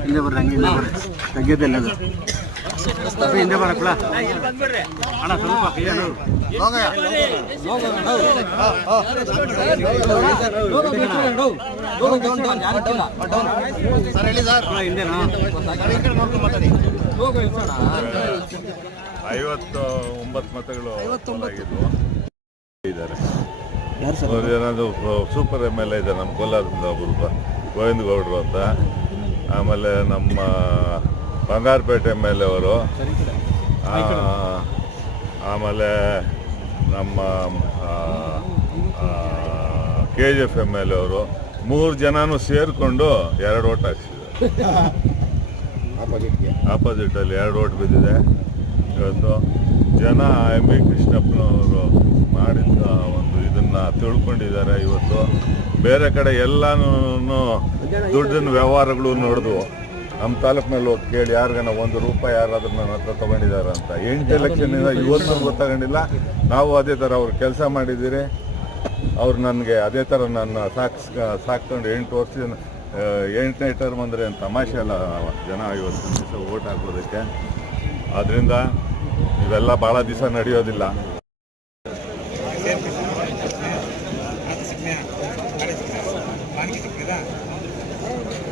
ಹಿಂದೆ ಬರ್ರಿ ಹಿಂದೆ ಬರ್ರಿ. ತೆಗ್ಯದಿಲ್ಲ ಅದು ಹಿಂದೆ ಬರಕ್ಲ ಅಣ್ಣ ಸ್ವಲ್ಪ ಐವತ್ತು ಒಂಬತ್ತು ಮತಗಳು ಇದ್ದಾರೆ. ಯಾರು ಸರ್ ಅವ್ರು ಏನಾದ್ರು ಸೂಪರ್ ಎಂ ಎಲ್ ಎ ಇದೆ ನಮ್ಮ ಕೋಲಾರದಿಂದ ಒಬ್ಬರು ಗೋವಿಂದ ಗೌಡ್ರು ಅಂತ. ಆಮೇಲೆ ನಮ್ಮ ಬಂಗಾರಪೇಟೆ ಎಂ ಎಲ್ ಎ ಅವರು. ಆಮೇಲೆ ನಮ್ಮ K G F M L A ಅವರು. ಮೂರು ಜನನೂ ಸೇರಿಕೊಂಡು ಎರಡು ಓಟ್ ಹಾಕ್ಸಿದ್ದಾರೆ. ಆಪೋಸಿಟಲ್ಲಿ ಎರಡು ಓಟ್ ಬಿದ್ದಿದೆ. ಇವತ್ತು ಜನ ಎಂ ಬಿ ಕೃಷ್ಣಪ್ಪನವರು ಮಾಡಿದ್ದ ಒಂದು ಇದನ್ನ ತಿಳ್ಕೊಂಡಿದ್ದಾರೆ ಇವತ್ತು. ಬೇರೆ ಕಡೆ ಎಲ್ಲಾನು ದುಡ್ಡಿನ ವ್ಯವಹಾರಗಳು ನೋಡಿದ್ವು ನಮ್ಮ ತಾಲೂಕಿನಲ್ಲಿ ಹೋಗಿ ಕೇಳಿ ಯಾರಿಗಾನ ಒಂದು ರೂಪಾಯಿ ಯಾರಾದ್ರೂ ನನ್ನ ಹತ್ರ ತಗೊಂಡಿದ್ದಾರೆ ಅಂತ. ಎಂಟು ಎಲೆಕ್ಷನ್ನಿಂದ ಇವತ್ತು ಗೊತ್ತಾಗಂಡಿಲ್ಲ ನಾವು ಅದೇ ಥರ ಅವ್ರು ಕೆಲಸ ಮಾಡಿದ್ದೀರಿ. ಅವ್ರು ನನಗೆ ಅದೇ ಥರ ನನ್ನ ಸಾಕ್ಸ್, ಸಾಕ್ಕೊಂಡು ಎಂಟು ವರ್ಷ ಎಂಟನೇ ಟರ್ಮ್ ಅಂದರೆ ತಮಾಷೆ ಅಲ್ಲ ಜನ ಇವತ್ತು ದಿವಸ ಓಟ್ ಹಾಕೋದಕ್ಕೆ. ಆದ್ದರಿಂದ ಇವೆಲ್ಲ ಭಾಳ ದಿವಸ ನಡೆಯೋದಿಲ್ಲ. ஆசை செக்மையா அடை செக்மையா வாங்கி செக்மையா